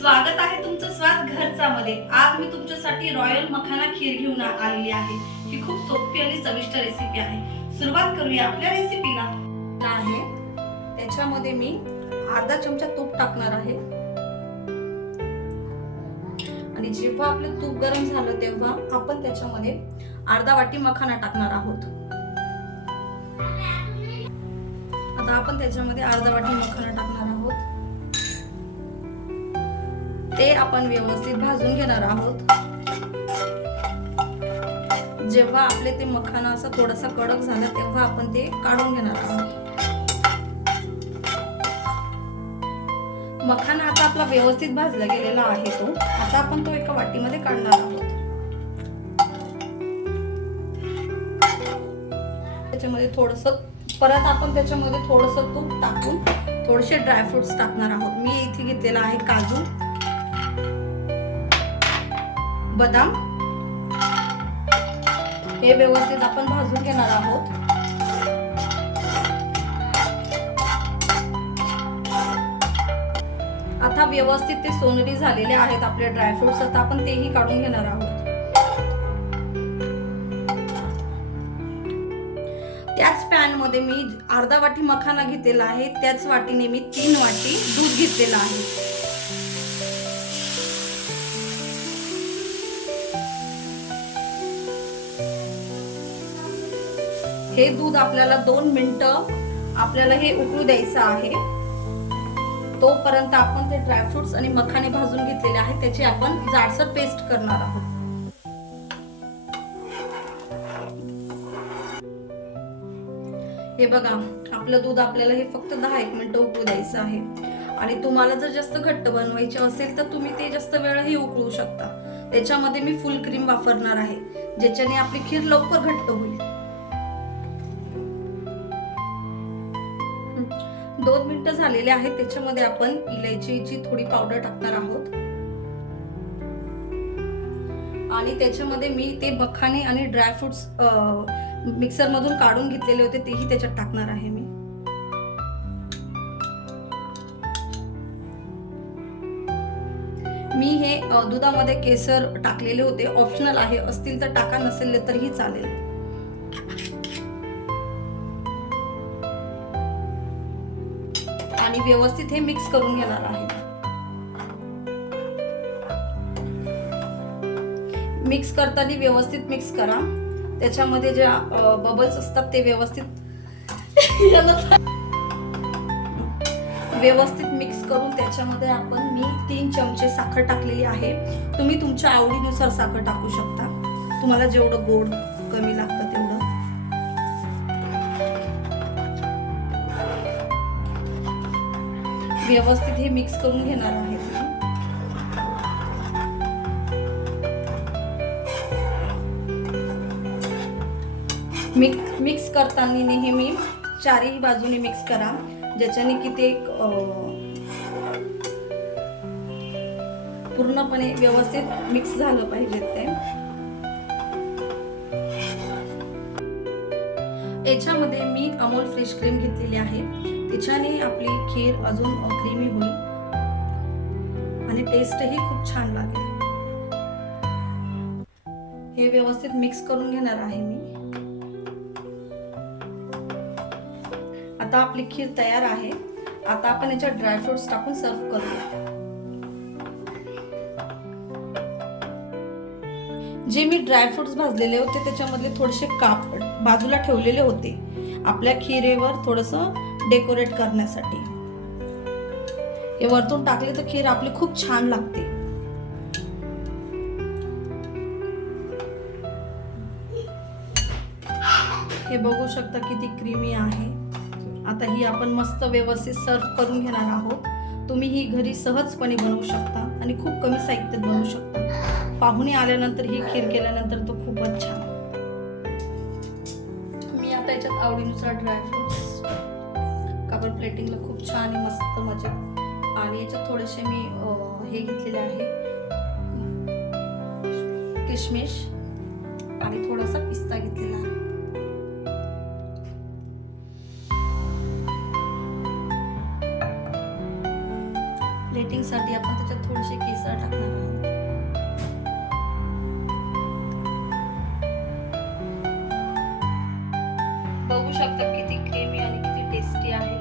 स्वागत आहे तुमचं स्वाद घरचा मध्ये। आज मी तुमच्यासाठी रॉयल मखाना खीर घेऊन आलेली आहे। ही खूप सोपी आणि चविष्ट रेसिपी आहे। सुरुवात करूया आपल्या रेसिपीला। आहे त्याच्यामध्ये मी अर्धा चमचा तूप टाकणार आहे आणि जेव्हा आपलं तूप गरम झालं तेव्हा आपण त्याच्यामध्ये अर्धा वाटी मखाना टाकणार आहोत। आता आपण त्याच्यामध्ये अर्धा वाटी मखाना टाकणार आहोत। ते आपण व्यवस्थित भाजून घेणार आहोत। जेव्हा आपले ते मखाना असा थोडासा कडक झाला तेव्हा आपण ते काढून घेणार आहोत। मखाना आता आपला व्यवस्थित भाजला गेलेला आहे तो। आता आपण तो एका वाटीमध्ये काढणार आहोत। त्याच्यामध्ये परत आपण त्याच्यामध्ये थोडंसं तूप टाकून थोडेसे ड्रायफ्रुट्स टाकणार आहोत। मी इथे घेतलेला आहे काजू, बदाम। हे व्यवस्थित आपण भाजून घेणार आहोत। आता व्यवस्थित ते सोनेरी झालेले आहेत आपले ड्रायफ्रुट्स। आता आपण तेही काढून घेणार आहोत। त्याच पॅन मध्ये मी अर्धा वाटी मखाना घेतलेला आहे, त्याच वाटीने मी 3 वाटी दूध घेतलेला आहे। हे दूध आपल्याला 2 मिनिटं आपल्याला हे उकळू द्यायचं आहे। तोपर्यंत आपण ते ड्रायफ्रुट्स आणि मखाने भाजून घेतलेले आहेत त्याची आपण जाडसर पेस्ट करणार आहोत। हे बघा, आपलं दूध आपल्याला हे फक्त 10-1 मिनिटं उकळू द्यायचं आहे। आणि तुम्हाला जर जास्त घट्ट बनवायचे असेल तर तुम्ही ते जास्त वेळही उकळू शकता। त्याच्यामध्ये मी फुल क्रीम वापरणार आहे, ज्याच्याने आपली खीर लवकर घट्ट होईल। 2 मिनिटं झालेले आहेत। त्याच्यामध्ये आपण इलायचीची थोडी पावडर टाकणार आहोत आणि त्याच्यामध्ये मी ते मखाने आणि ड्रायफ्रुट्स मिक्सर मधून काढून घेतलेले होते तेही त्याच्यात टाकणार आहे। मी हे दुधामध्ये केसर टाकलेले होते, ऑप्शनल आहे, असतील तर टाका, नसेल तरीही चालेल। आणि व्यवस्थित हे मिक्स करून घेणार आहे। मिक्स करताना व्यवस्थित मिक्स करा। त्याच्यामध्ये जे बबल्स असतात ते व्यवस्थित मिक्स करून त्याच्यामध्ये मी 3 चमचे साखर टाकलेली आहे। तुम्ही तुमच्या आवडीनुसार साखर टाकू शकता, तुम्हाला जेवढं गोड कमी लागतं तेवढं। व्यवस्थित हे मिक्स करून घेणार आहे। मिक्स करताना नेहमी चारही बाजूने मिक्स करा, ज्याच्याने की ते पूर्णपणे व्यवस्थित मिक्स झालं पाहिजे ते। याच्यामध्ये मी अमूल फ्रेश क्रीम घेतलेली आहे, त्याच्याने आपली खीर अजून क्रीमी होईल आणि टेस्टही खूप छान लागेल। हे व्यवस्थित मिक्स करून घेणार आहे मी। आता आपली खीर तयार आहे। आता आपण याच्यात ड्रायफ्रुट्स टाकून सर्व करूया। जे मी ड्रायफ्रुट्स भाजलेले होते त्याच्यामधले थोडेसे काप बाजूला ठेवलेले होते आपल्या खीरेवर थोडंसं डेकोरेट करण्यासाठी। हे वरतून टाकले तर खीर आपली खूप छान लागते। हे बघू शकता किती क्रीमी आहे। आता ही आपण मस्त व्यवस्थित सर्व करून घेणार आहोत। तुम्ही ही घरी सहजपणे बनवू शकता आणि खूप कमी साहित्यात बनवू शकता। पाहुणे आल्यानंतर ही खीर केल्यानंतर तो खूपच छान। मी आता याच्यात आवडीनुसार ड्रायफ्रुट्स कवर प्लेटिंगला खूप छान आणि मस्त मजा। आणि याच्यात थोडेसे मी हे घेतलेले आहे, किशमिश आणि थोडासा पिस्ता घेतलेला आहे। कोटिंग साठी आपण त्याच्यात थोडेसे केसर टाकणार आहोत. बघू शकता किती क्रीमी आणि किती टेस्टी आहे.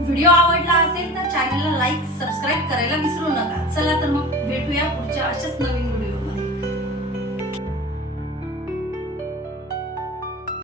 व्हिडिओ आवडला असेल तर चॅनलला लाईक सबस्क्राईब करायला विसरू नका. चला तर मग भेटूया पुढच्या अशाच नवीन व्हिडिओ.